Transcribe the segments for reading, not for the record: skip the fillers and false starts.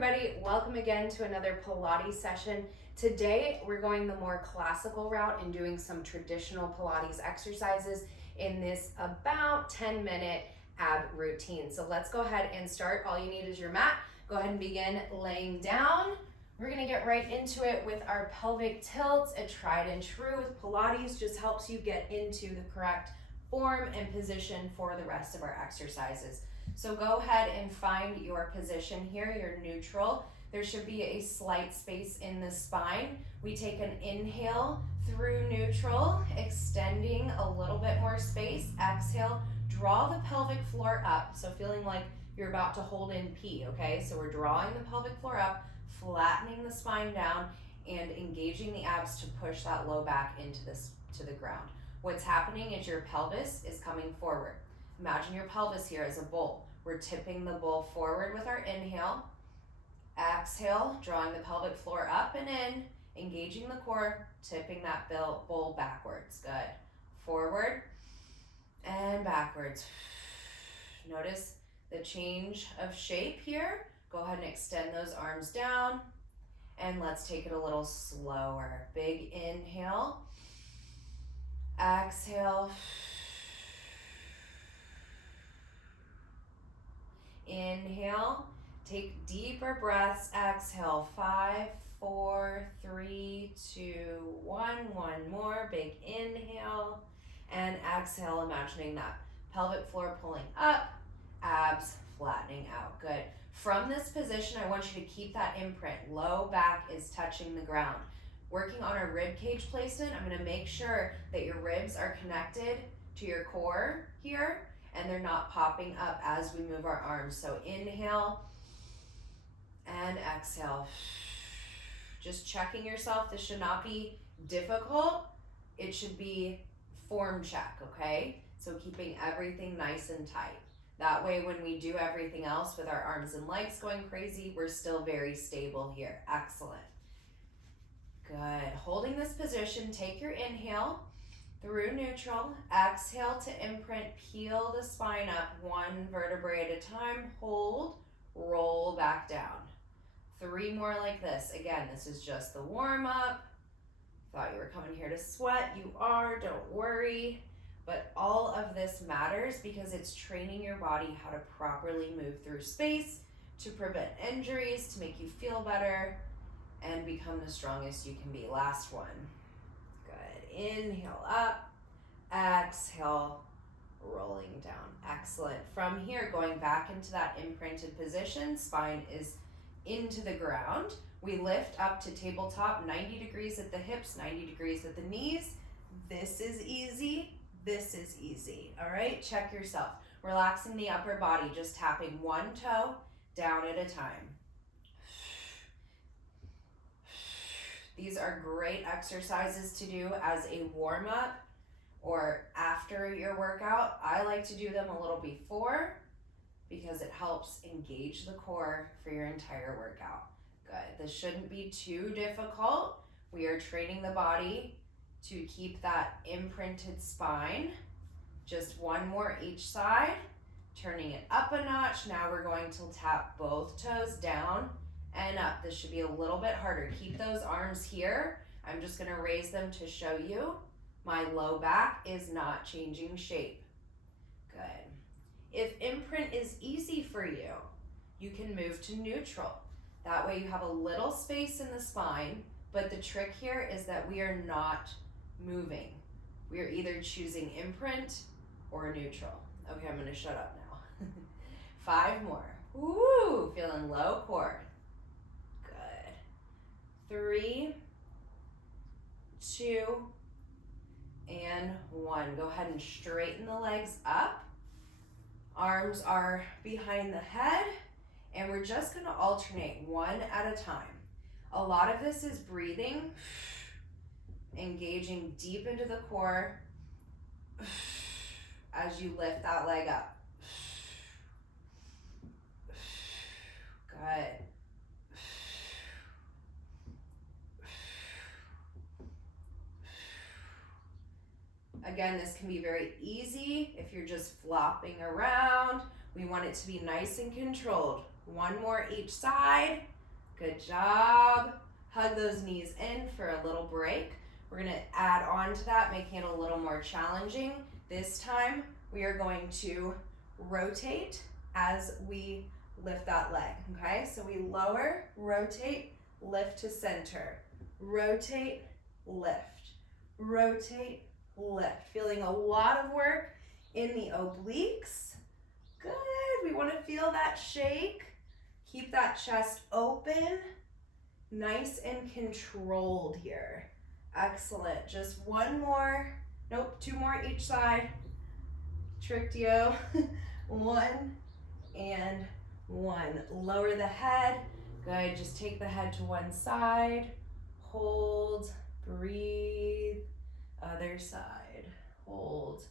everybody, welcome again to another Pilates session. Today we're going the more classical route and doing some traditional Pilates exercises in this about 10-minute ab routine. So let's go ahead and start. All you need is your mat. Go ahead and begin laying down. We're gonna get right into it with our pelvic tilts. A tried and true with Pilates just helps you get into the correct form and position for the rest of our exercises. So go ahead and find your position here, your neutral. There should be a slight space in the spine. We take an inhale through neutral, extending a little bit more space. Exhale, draw the pelvic floor up. So feeling like you're about to hold in P, okay? So we're drawing the pelvic floor up, flattening the spine down, and engaging the abs to push that low back into the ground. What's happening is your pelvis is coming forward. Imagine your pelvis here as a bowl. We're tipping the bowl forward with our inhale. Exhale, drawing the pelvic floor up and in, engaging the core, tipping that bowl backwards. Good. Forward and backwards. Notice the change of shape here. Go ahead and extend those arms down. And let's take it a little slower. Big inhale. Exhale. Inhale, take deeper breaths, exhale, 5, 4, 3, 2, 1, one more, big inhale, and exhale, imagining that pelvic floor pulling up, abs flattening out, good. From this position, I want you to keep that imprint, low back is touching the ground. Working on our rib cage placement, I'm gonna make sure that your ribs are connected to your core here, and they're not popping up as we move our arms. So inhale and exhale. Just checking yourself. This should not be difficult. It should be form check, okay? So keeping everything nice and tight. That way when we do everything else with our arms and legs going crazy, we're still very stable here. Excellent. Good. Holding this position, take your inhale through neutral, exhale to imprint, peel the spine up one vertebrae at a time, hold, roll back down. 3 more like this. Again, this is just the warm up. Thought you were coming here to sweat, you are, don't worry. But all of this matters because it's training your body how to properly move through space, to prevent injuries, to make you feel better, and become the strongest you can be. Last one. Good. Inhale up, exhale, rolling down. Excellent. From here, going back into that imprinted position, spine is into the ground. We lift up to tabletop, 90 degrees at the hips, 90 degrees at the knees. This is easy. This is easy. All right, check yourself. Relaxing the upper body, just tapping one toe down at a time. These are great exercises to do as a warm-up or after your workout. I like to do them a little before because it helps engage the core for your entire workout. Good. This shouldn't be too difficult. We are training the body to keep that imprinted spine. Just one more each side. Turning it up a notch. Now we're going to tap both toes down and up. This should be a little bit harder. Keep those arms here. I'm just gonna raise them to show you my low back is not changing shape. Good. If imprint is easy for you, you can move to neutral. That way you have a little space in the spine, but the trick here is that we are not moving. We are either choosing imprint or neutral. Okay, I'm gonna shut up now. 5 more. Woo, feeling low core. 3, 2, and 1. Go ahead and straighten the legs up. Arms are behind the head, and we're just gonna alternate one at a time. A lot of this is breathing, engaging deep into the core as you lift that leg up. Good. Again, this can be very easy if you're just flopping around. We want it to be nice and controlled. One more each side. Good job. Hug those knees in for a little break. We're going to add on to that, making it a little more challenging. This time, we are going to rotate as we lift that leg, okay? So we lower, rotate, lift to center. Rotate, lift. Rotate, lift. Feeling a lot of work in the obliques. Good. We want to feel that shake. Keep that chest open. Nice and controlled here. Excellent. Just one more. Nope, two more each side. Tricked you. One and one. Lower the head. Good. Just take the head to one side. Hold. Breathe. Other side. Hold.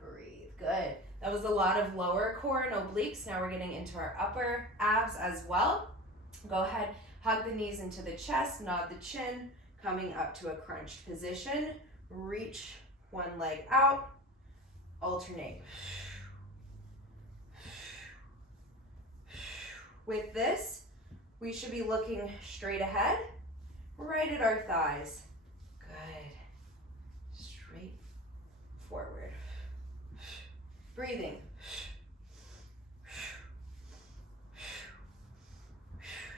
Breathe. Good. That was a lot of lower core and obliques. Now we're getting into our upper abs as well. Go ahead. Hug the knees into the chest. Nod the chin. Coming up to a crunched position. Reach one leg out. Alternate. With this, we should be looking straight ahead, right at our thighs. Good. Straight forward. Breathing.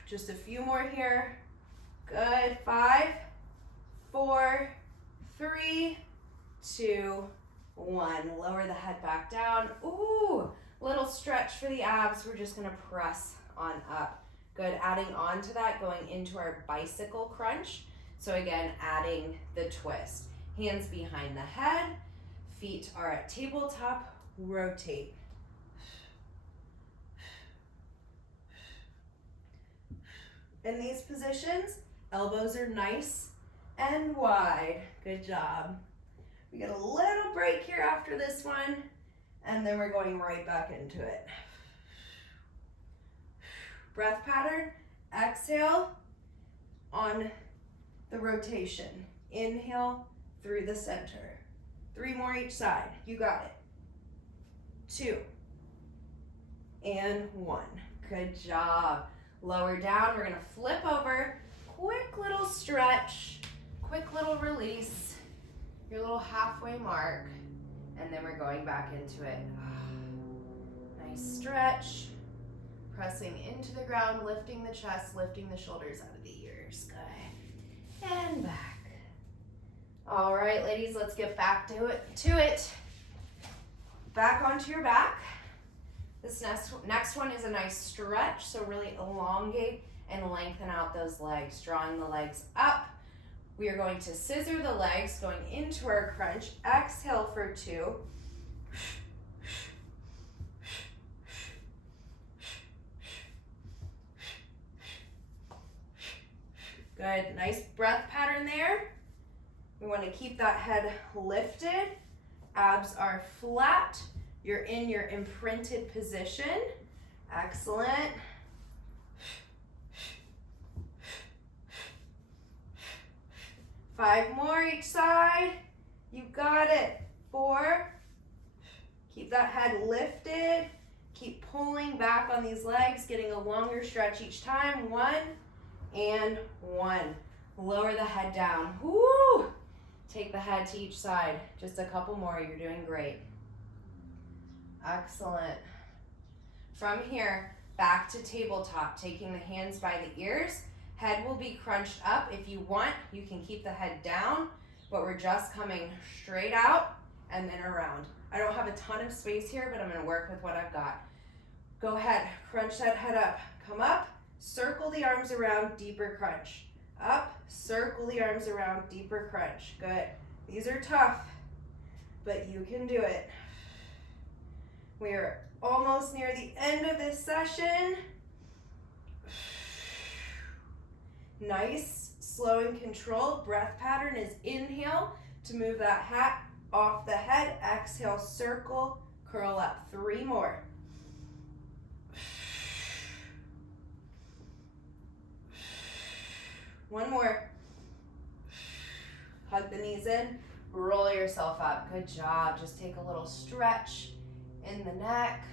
Just a few more here. Good. 5, 4, 3, 2, 1. Lower the head back down. Ooh, little stretch for the abs. We're just gonna press on up. Good, adding on to that, going into our bicycle crunch. So again, adding the twist. Hands behind the head, feet are at tabletop, rotate. In these positions, elbows are nice and wide. Good job. We get a little break here after this one, and then we're going right back into it. Breath pattern, exhale on the rotation. Inhale through the center. 3 more each side. You got it. 2 and 1. Good job. Lower down. We're going to flip over. Quick little stretch. Quick little release. Your little halfway mark. And then we're going back into it. Nice stretch. Pressing into the ground, lifting the chest, lifting the shoulders out of the ears. Good. And back. All right, ladies, let's get back to it. Back onto your back. This next one is a nice stretch, so really elongate and lengthen out those legs, drawing the legs up. We are going to scissor the legs, going into our crunch. Exhale for 2. Good, nice breath pattern there. We want to keep that head lifted. Abs are flat. You're in your imprinted position. Excellent. Five more each side. You got it. 4. Keep that head lifted. Keep pulling back on these legs, getting a longer stretch each time. 1 and 1. Lower the head down. Woo! Take the head to each side. Just a couple more. You're doing great. Excellent. From here, back to tabletop, taking the hands by the ears. Head will be crunched up. If you want, you can keep the head down, but we're just coming straight out and then around. I don't have a ton of space here, but I'm going to work with what I've got. Go ahead, crunch that head up. Come up, circle the arms around, deeper crunch. Up, circle the arms around, deeper crunch. Good. These are tough, but you can do it. We are almost near the end of this session. Nice, slow and controlled. Breath pattern is inhale to move that hat off the head. Exhale, circle, curl up. 3 more. One more. Hug the knees in, roll yourself up. Good job. Just take a little stretch in the neck.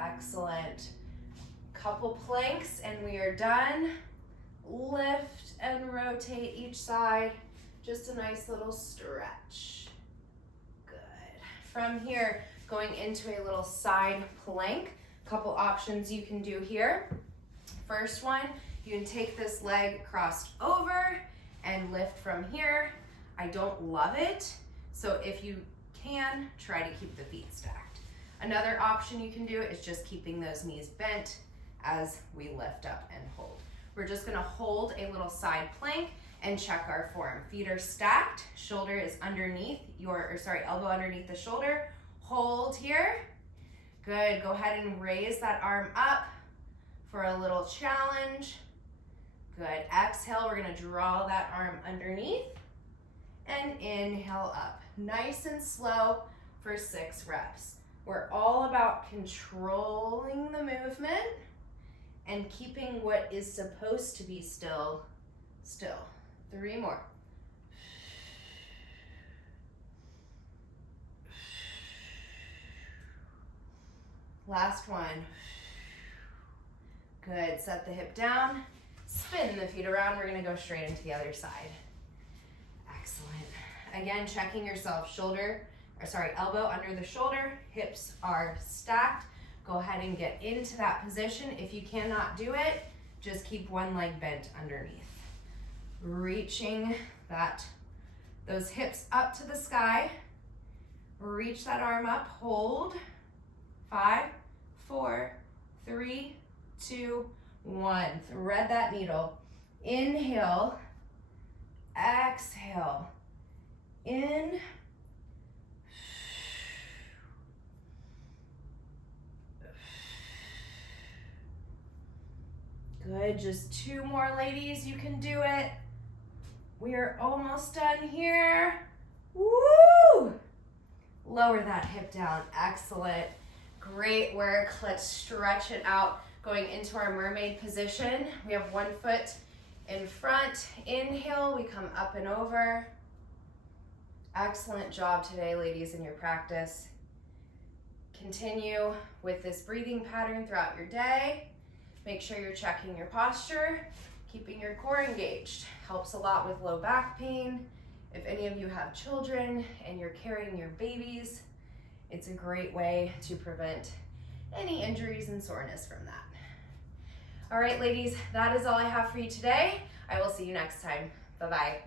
Excellent. couple planks and we are done. Lift and rotate each side. Just a nice little stretch. Good. From here, going into a little side plank. Couple options you can do here. First one, you can take this leg crossed over and lift from here. I don't love it, so if you can, try to keep the feet stacked. Another option you can do is just keeping those knees bent as we lift up and hold. We're just gonna hold a little side plank and check our form. Feet are stacked, shoulder is underneath elbow underneath the shoulder. Hold here. Good, go ahead and raise that arm up for a little challenge. Good, exhale, we're gonna draw that arm underneath and inhale up. Nice and slow for 6 reps. We're all about controlling the movement and keeping what is supposed to be still. 3 more. Last one. Good, set the hip down, spin the feet around. We're gonna go straight into the other side. Excellent. Again, checking yourself, elbow under the shoulder, hips are stacked. Go ahead and get into that position. If you cannot do it, just keep one leg bent underneath. Reaching those hips up to the sky. Reach that arm up, hold. 5, 4, 3, 2, 1. Thread that needle. Inhale, exhale. In. Good, just 2 more, ladies. You can do it. We are almost done here. Woo! Lower that hip down. Excellent. Great work. Let's stretch it out. Going into our mermaid position. We have 1 foot in front. Inhale, we come up and over. Excellent job today, ladies, in your practice. Continue with this breathing pattern throughout your day. Make sure you're checking your posture, keeping your core engaged. Helps a lot with low back pain. If any of you have children and you're carrying your babies, it's a great way to prevent any injuries and soreness from that. All right, ladies, that is all I have for you today. I will see you next time. Bye-bye.